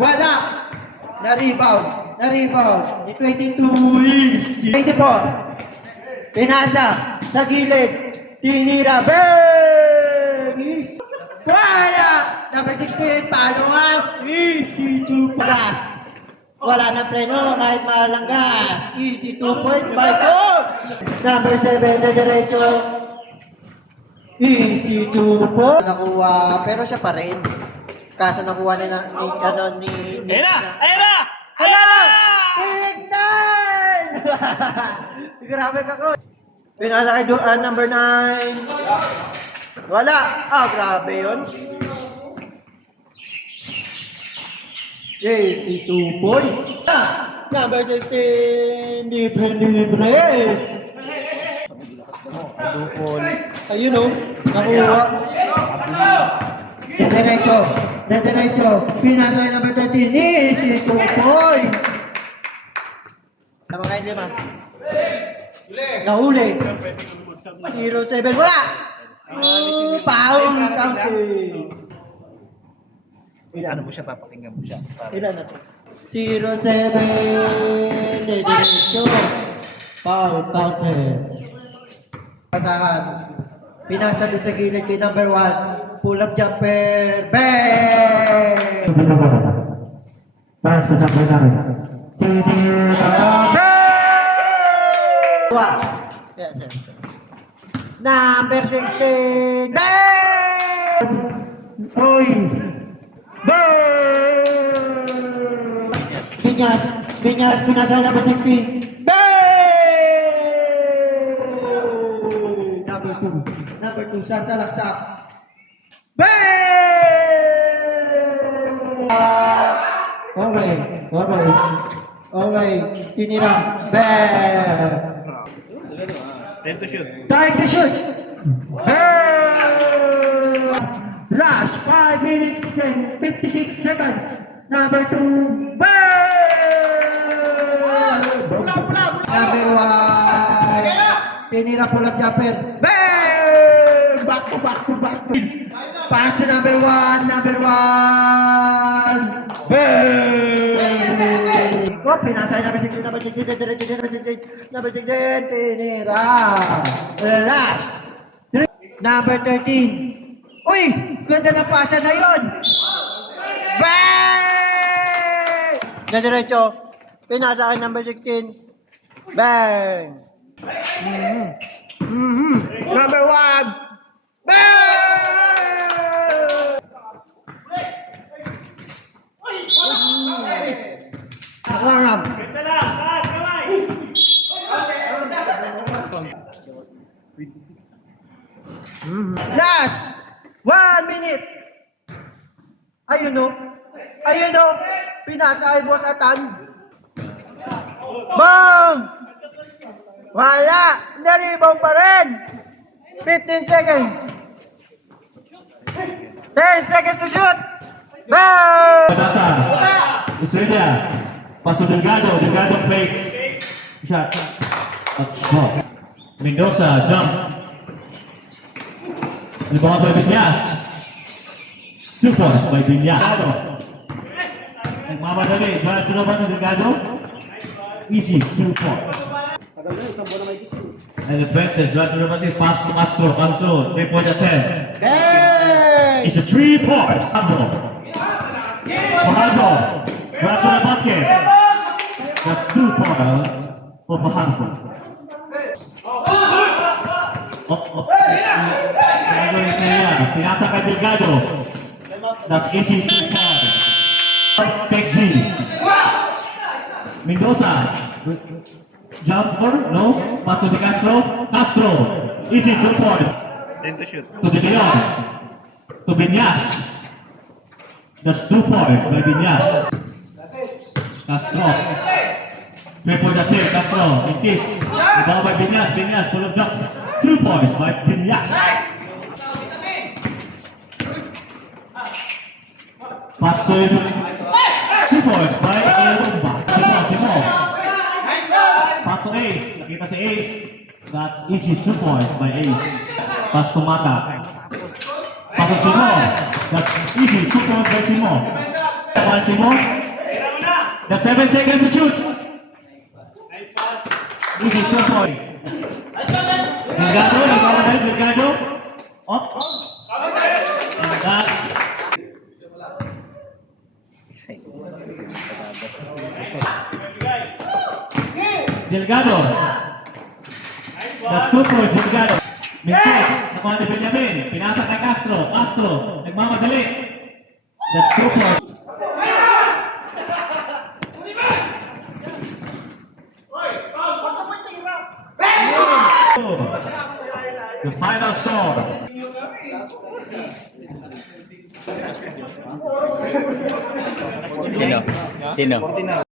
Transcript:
Wala. Na-rebound. Na-rebound. Ni 22. 24. Pinasa. Sa gilid. Tinira. Bang! Wala. Number 16. Paano nga? Easy to pass. Wala na preno kahit mahalang gas. Easy 2 points by coach. Number 7 na diretso. Easy 2 points. Nakuha. Pero siya pa rin. Kaso nakuha na ni Ayun na! Ayun na! Hala! Tignan! Grabe ka, coach. Pinasa kay number 9. Wala. Grabe yun. Easy 2 points. Number 16. Libre. Ayun o. Nakuha. Diretso. Pinasa kay number 13. Easy 2 points. Tama kayo, lima. Nahuli. 0-7. Wala. Foul counting. Ano mo siya, papakinggan mo siya. Ilan na to? 0-7. Diretso. Foul counter. Pasahan. Pinasa din sa gilid kay number 1. Pull up jumper. Bang! Pass sa jumper namin. Number 16. Bang! Oy! Bang! Binyas, pinasa number 16. Bang! Number 2, sasalaksak. Bang! Okay, tinira. Bang! Time to shoot. Time to shoot! Bang! Rush, 5 minutes and 56 seconds. Number 2, bang! Number 1, tinira pull up jumper. Bang! Back to back. Pass to number 1. Bang! Ko, pinasay number 16, number 16, tinira. Last. Number 13. Uy! Ganda na pasa na yun! Bang! Diretso. Pinasa kay number 16. Bang! Number 1. Bang! Langam. Last 1 minute. Ayun o. Pinasa kay Boss Atan. Bang! Wala! Naribang pa rin! 15 seconds! 10 seconds to shoot! Bang! Australia. Paso Delgado fake. Shot. Ball. Mendoza jump. Rebound by Vinyas. 2 points by Vinyas. Nagmamadali. Dito ba sa Delgado? Easy. 2 points. And the Princess, pass to Castro. 3-point attempt. Bang! It's a 3 points. Fajardo. Grab to the basket. That's 2 points for Fajardo. Pinasa kay Delgado. That's easy 2 points. Take G. Mendoza. Jumper, no. Pass to Castro. Easy 2 points. Time to shoot. To De Leon. To Vinyas. That's 2 points by Vinyas. Castro. 3-point attempt, Castro. In kiss. Rebound by Vinyas, pull up jump. 2 points by Vinyas. Pass to 2 points by Elumba. Simon. Pass to Ace. Nakita si Ace. That's easy 2 points by Ace. Pass to Mata. Pass to Simon. That's easy 2 points by Simon. Pansin mo? The 7 seconds to shoot. Easy 2 point. Delgado, nagkamadali, Delgado. Up. And that. Delgado. That's 2 points, Delgado. Mintis, nakuha ni Benjamin. Pinasa kay Castro. Castro, nagmamadali. That's 2 points. The final score. Sino? Sino?